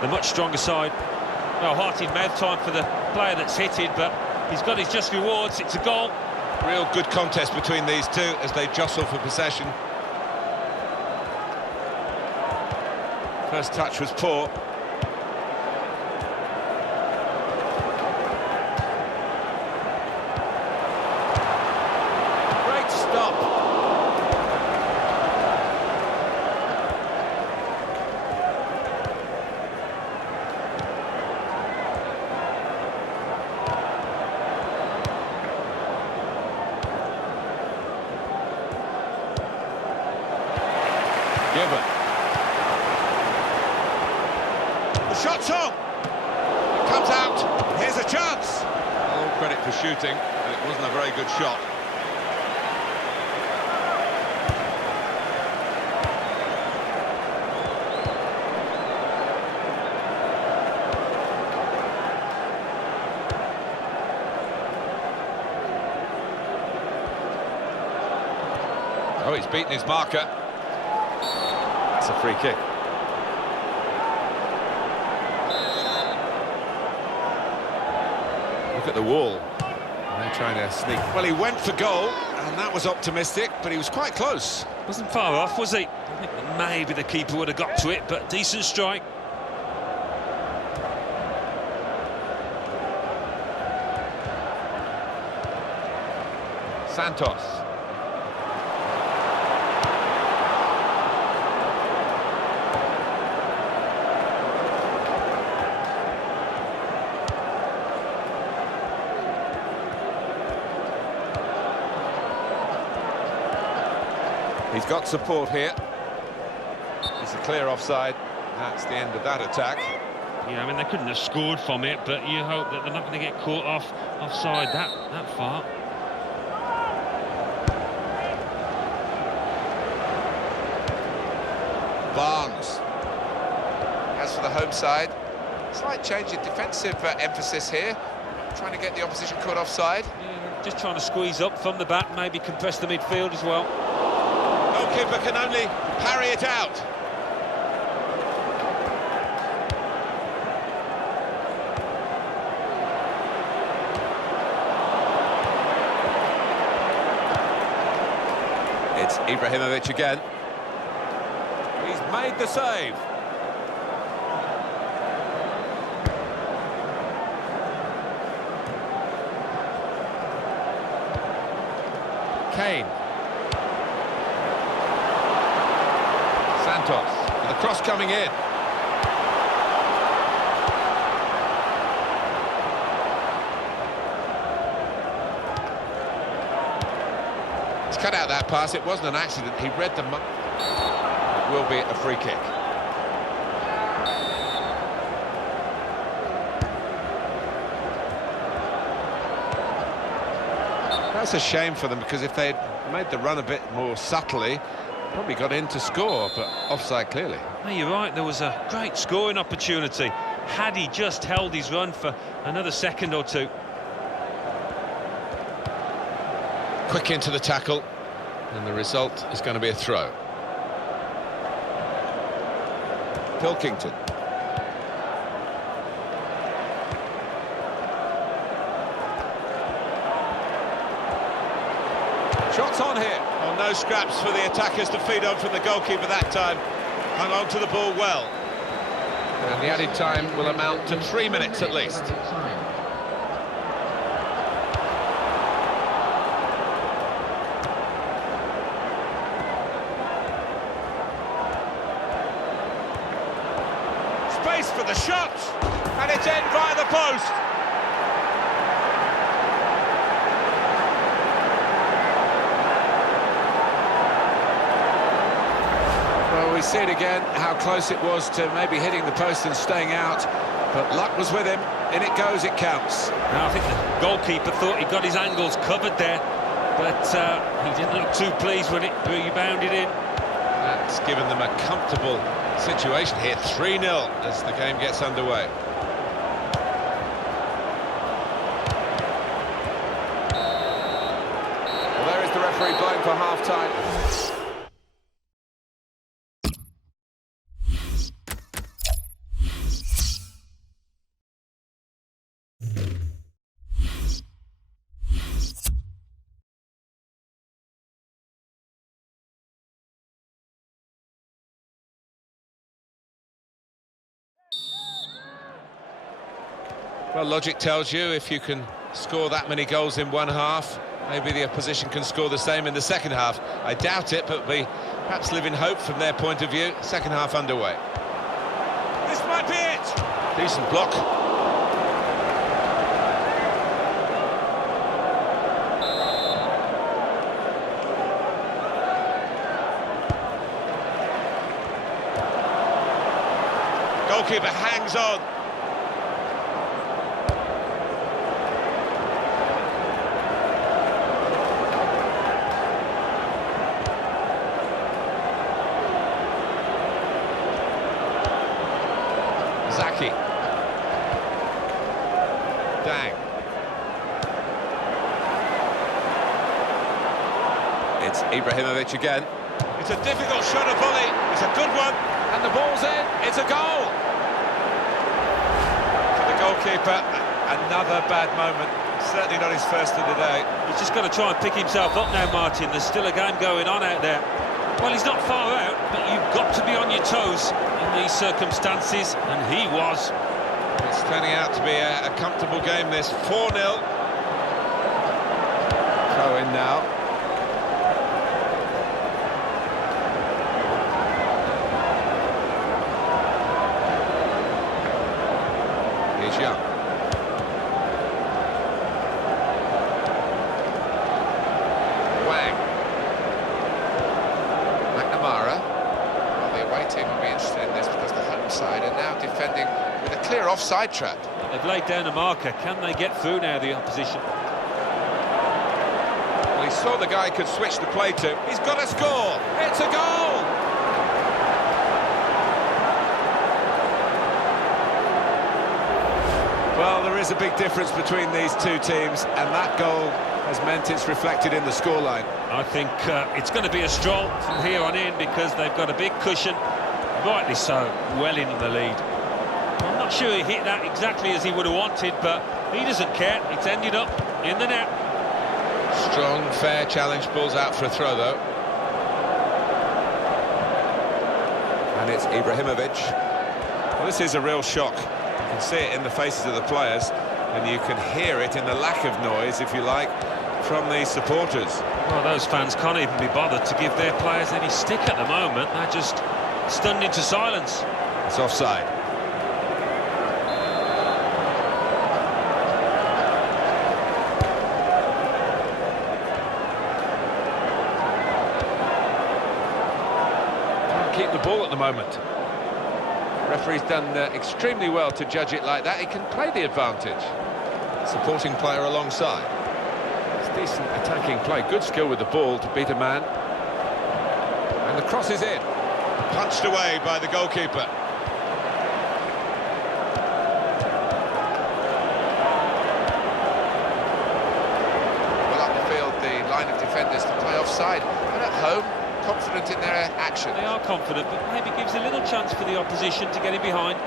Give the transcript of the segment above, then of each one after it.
the much stronger side. Well, heart in mouth time for the player that's hit it, but he's got his just rewards. It's a goal. Real good contest between these two as they jostle for possession. First touch was poor. Great stop. Given. The shot's on. It comes out. Here's a chance. All credit for shooting, but it wasn't a very good shot. Oh, he's beaten his marker. That's a free kick. Look at the wall. They're trying to sneak. Well, he went for goal, and that was optimistic, but he was quite close. Wasn't far off, was he? I think that maybe the keeper would have got to it, but decent strike. Santos. He's got support here. It's a clear offside. That's the end of that attack. Yeah, I mean, they couldn't have scored from it, but you hope that they're not going to get caught offside that far. Barnes. As for the home side, slight change in defensive emphasis here. Trying to get the opposition caught offside. Yeah, just trying to squeeze up from the back, maybe compress the midfield as well. Goalkeeper can only parry it out. It's Ibrahimovic again. He's made the save. Kane. Santos, and the cross coming in. He's cut out that pass. It wasn't an accident. He read the... It will be a free kick. That's a shame for them, because if they'd made the run a bit more subtly, probably got in to score, but offside clearly. No, you're right, there was a great scoring opportunity. Had he just held his run for another second or two. Quick into the tackle, and the result is going to be a throw. Pilkington. Shots on here. Well, no scraps for the attackers to feed on from the goalkeeper that time. Hung on to the ball well. And the added time will amount to 3 minutes at least. Space for the shot, and it's in via the post. Well, we see it again, how close it was to maybe hitting the post and staying out, but luck was with him. In it goes, it counts. Now, I think the goalkeeper thought he got his angles covered there, but he didn't look too pleased when it rebounded in. That's given them a comfortable situation here, 3-0 as the game gets underway. Well, there is the referee blowing for half-time. Well, logic tells you if you can score that many goals in one half, maybe the opposition can score the same in the second half. I doubt it, but we perhaps live in hope from their point of view. Second half underway. This might be it. Decent block. Goalkeeper hangs on. Zaki. Dang. It's Ibrahimovic again. It's a difficult shot, a volley. It's a good one. And the ball's in. It's a goal. For the goalkeeper, another bad moment. Certainly not his first of the day. He's just got to try and pick himself up now, Martin. There's still a game going on out there. Well, he's not far out, but you've got to be on your toes in these circumstances, and he was. It's turning out to be a comfortable game, this. 4-0. Throw in now. Here's Young. Wang. McNamara. Well, the away team will be interested in this because the home side are now defending with a clear offside trap. They've laid down a marker. Can they get through now, the opposition? Well, he saw the guy could switch the play to. He's got to score. It's a goal. Well, there is a big difference between these two teams, and that goal has meant it's reflected in the scoreline. I think it's going to be a stroll from here on in because they've got a big cushion, rightly so, well in the lead. I'm not sure he hit that exactly as he would have wanted, but he doesn't care. It's ended up in the net. Strong, fair challenge, balls out for a throw, though. And it's Ibrahimovic. Well, this is a real shock. You can see it in the faces of the players, and you can hear it in the lack of noise, if you like, from the supporters. Well, those fans can't even be bothered to give their players any stick at the moment. They're just stunned into silence. It's offside. Can't keep the ball at the moment. Referee's done extremely well to judge it like that. He can play the advantage. Supporting player alongside. It's decent attacking play. Good skill with the ball to beat a man. And the cross is in. Punched away by the goalkeeper. Well up the field, the line of defenders to play offside. And at home, confident in their action. They are confident, but maybe gives a little chance for the opposition to get in behind.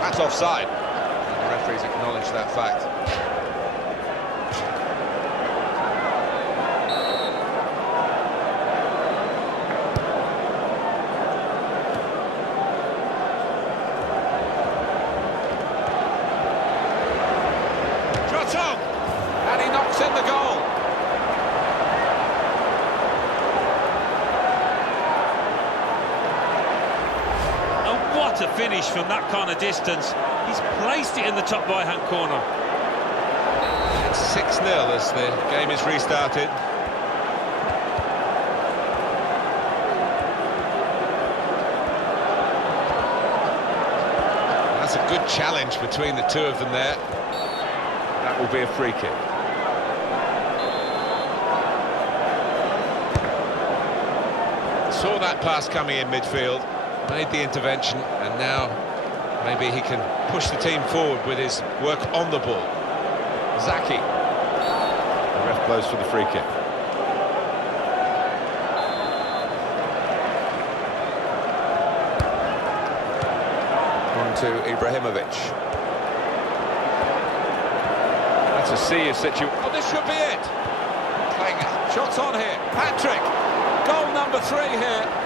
That's offside. And the referees acknowledge that fact. Trotton! And he knocks in the goal. What a finish from that kind of distance. He's placed it in the top right-hand corner. It's 6-0 as the game is restarted. That's a good challenge between the two of them there. That will be a free kick. Saw that pass coming in midfield. Made the intervention, and now maybe he can push the team forward with his work on the ball. Zaki. The ref blows for the free kick. On to Ibrahimovic. That's a serious situation. Oh, this should be it. Playing shots on here. Patrick. Goal number 3 here.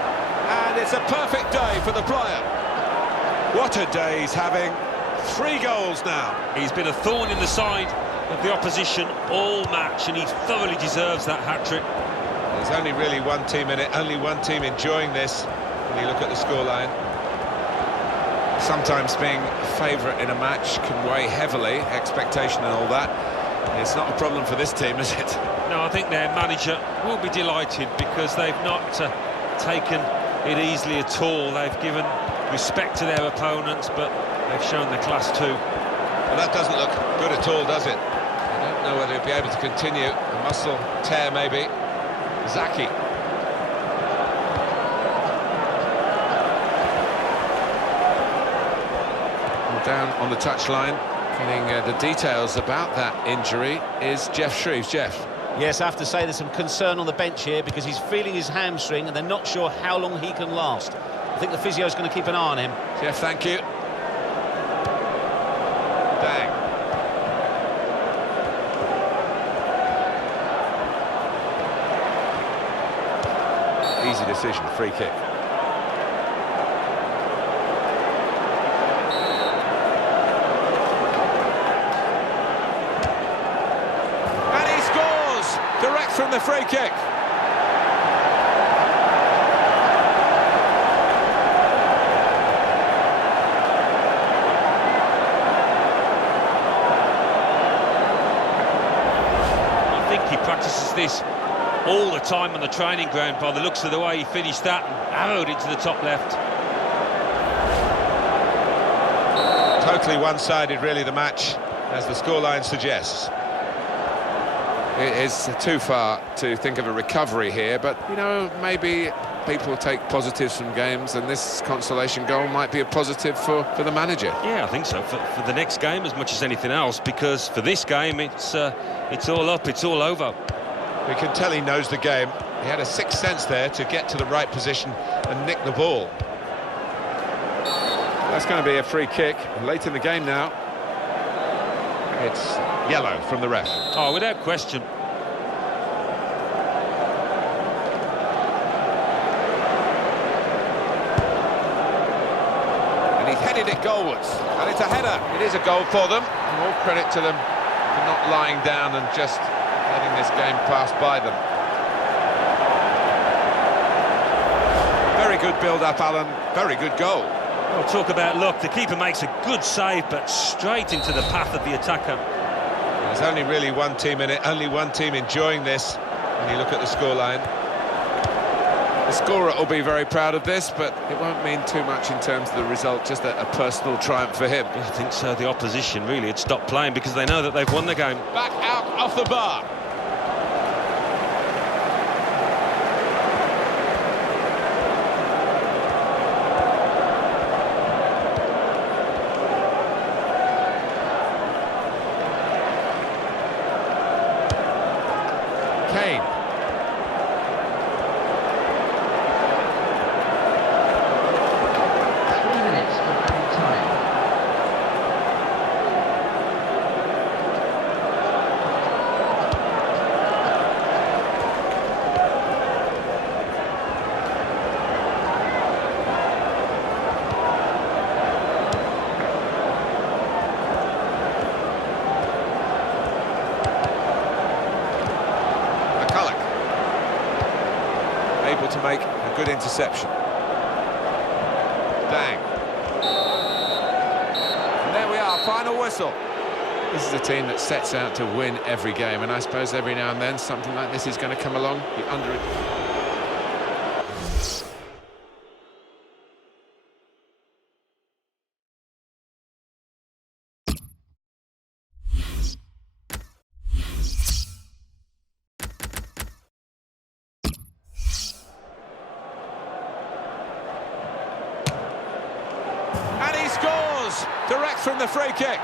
And it's a perfect day for the player. What a day he's having. 3 goals now. He's been a thorn in the side of the opposition all match, and he thoroughly deserves that hat-trick. There's only really one team in it, only one team enjoying this when you look at the scoreline. Sometimes being a favourite in a match can weigh heavily, expectation and all that. It's not a problem for this team, is it? No, I think their manager will be delighted because they've not taken it easily at all. They've given respect to their opponents, but they've shown the class too. Well, that doesn't look good at all, does it? I don't know whether he'll be able to continue. A muscle tear, maybe. Zaki. Down on the touchline, getting the details about that injury is Jeff Shreves. Jeff. Yes, I have to say there's some concern on the bench here because he's feeling his hamstring and they're not sure how long he can last. I think the physio's going to keep an eye on him. Jeff, thank you. Dang. Easy decision, free kick. Direct from the free kick. I think he practices this all the time on the training ground by the looks of the way he finished that and arrowed into the top left. Totally one-sided, really, the match, as the scoreline suggests. It is too far to think of a recovery here, but, you know, maybe people take positives from games, and this consolation goal might be a positive for the manager. Yeah, I think so, for the next game as much as anything else, because for this game, it's all up, it's all over. We can tell he knows the game. He had a sixth sense there to get to the right position and nick the ball. That's going to be a free kick late in the game now. It's yellow from the ref. Oh, without question. And he's headed it goalwards. And it's a header. It is a goal for them. And all credit to them for not lying down and just letting this game pass by them. Very good build-up, Alan. Very good goal. Well, talk about luck. The keeper makes a good save, but straight into the path of the attacker. There's only really one team in it, only one team enjoying this when you look at the scoreline. The scorer will be very proud of this, but it won't mean too much in terms of the result, just a personal triumph for him. I think so. The opposition really had stopped playing because they know that they've won the game. Back out off the bar. Kane. 3 minutes of added time. Able to make a good interception. Dang. And there we are, final whistle. This is a team that sets out to win every game, and I suppose every now and then something like this is going to come along. The under it. And he scores! Direct from the free kick.